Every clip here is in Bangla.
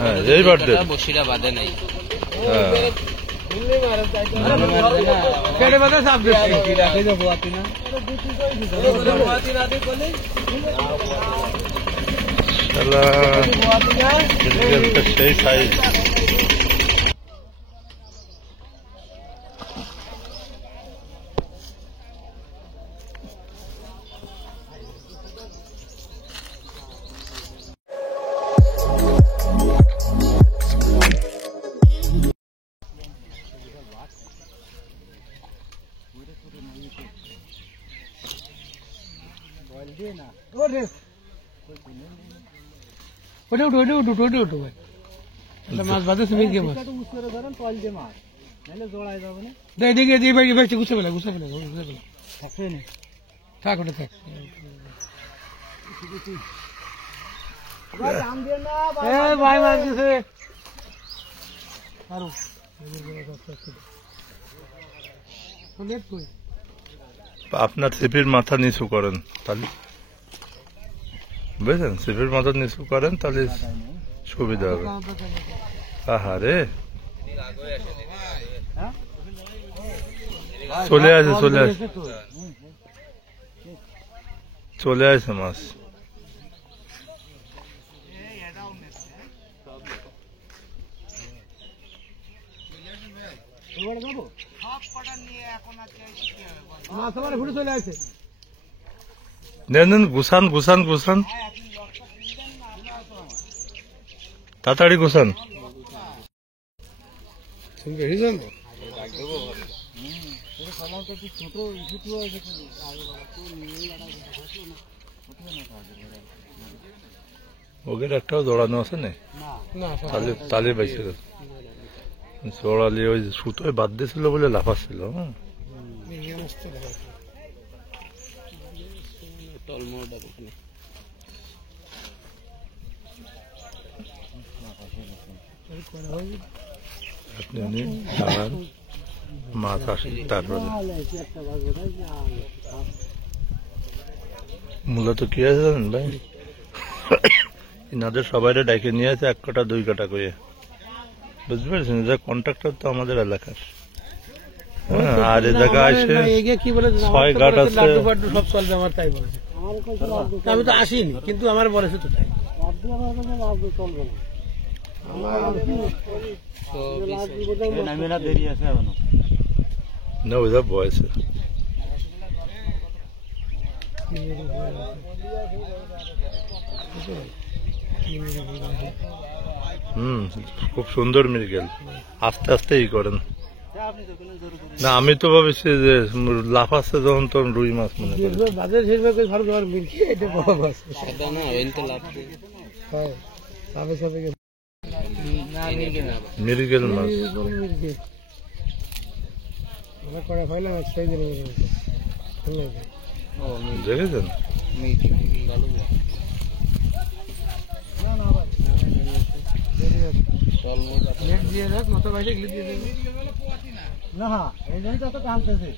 হ্যাঁ এইবার দেন বসিরা বাঁধে নাই সেই সাইজ মাছ বাদে মির্গে মাছ দেখে দিয়ে ভাই ভাই গুছে ফেলা থাক ওটা থাক ভাই মাছ দিছে আপনার ছিপির মাথা নিচু করেন তাহলে বুঝলেন ছিপির মাথা নিচু করেন তাহলে সুবিধা হবে আহারে চলে আসে মাছ নেন গুছান তাড়াতাড়ি গুছান ওগের একটাও জড়ানো আছে না তালে বাইছে জড়ালি ওই সুতোয় বাদ দিয়েছিল বলে লাফাচ্ছিল আপনি দাঁড়ান মাছ আসে তারপরে মূলত কি আছে জানেন ভাই এনাদের সবাই ডাইকে নিয়ে আছে 1 কাটা 2 কাটা করে বুঝতে পারছেন যে কন্ট্রাক্টর তো আমাদের এলাকার আর এ জায়গায় আসে 6 ঘাট আছে সব চলবে আমার তাই বলেছে আমি তো আসিনি কিন্তু আমার বলেছে তো তাই না ওইটা বয়সে খুব সুন্দর মৃগেল আস্তে আস্তে করেন না আমি তো ভাবছি যে লাফাচ্ছে যখন তখন রুই মাছ মনে মৃগেল মাছ দেখেছেন না এই জন্য তো টানতেছে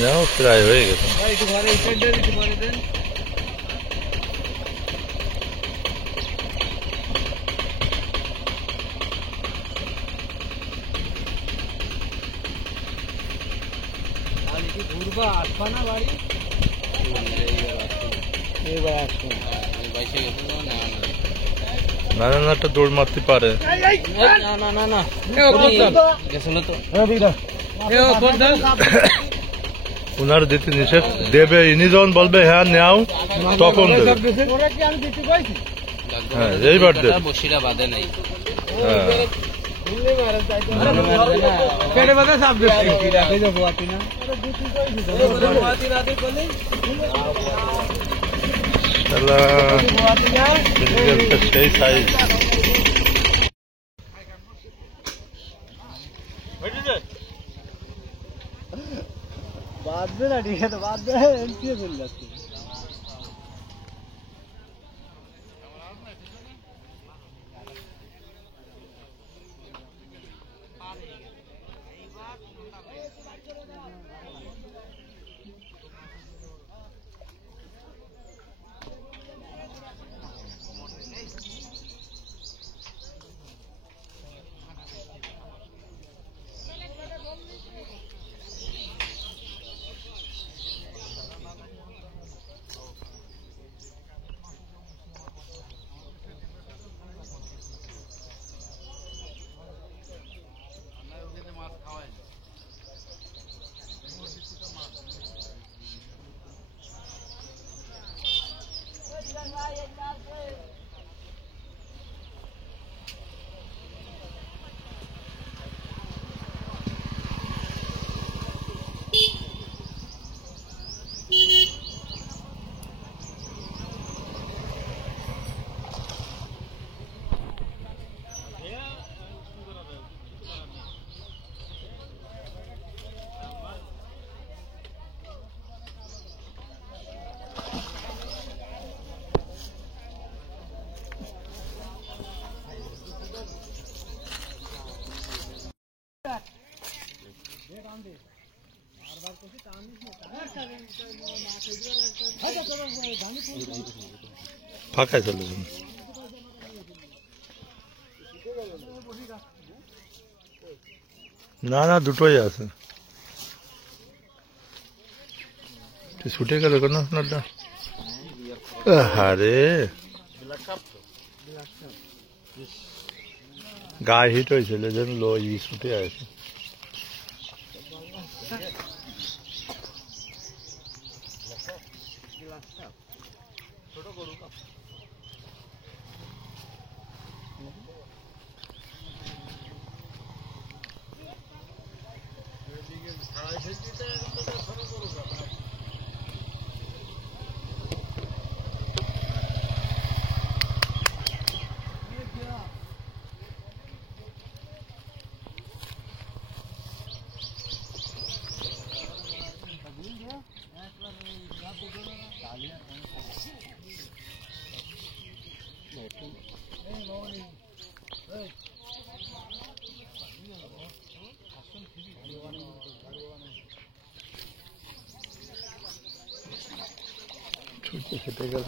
নাও প্রায় হয়ে গেছে নারায়ণটা দৌড় মারতে পারে উনার দিতে নিষেধ দেবে ইনি যখন বলবে হ্যাঁ নেও তখন হ্যাঁ এইবার দেবে বসিরা বাঁধে নাই সেই সাইজ বাঁধবে না ঠিক আছে বাঁধবে চলে যাচ্ছে ফাঁকায় চলে যান। না না, দুটোই আছে। ছুটে গেল কেন আপনারটা? আরে গায়ে হিট হয়েছিল, যেন লো ছুটে আছে। ছুটে খেতে গেল।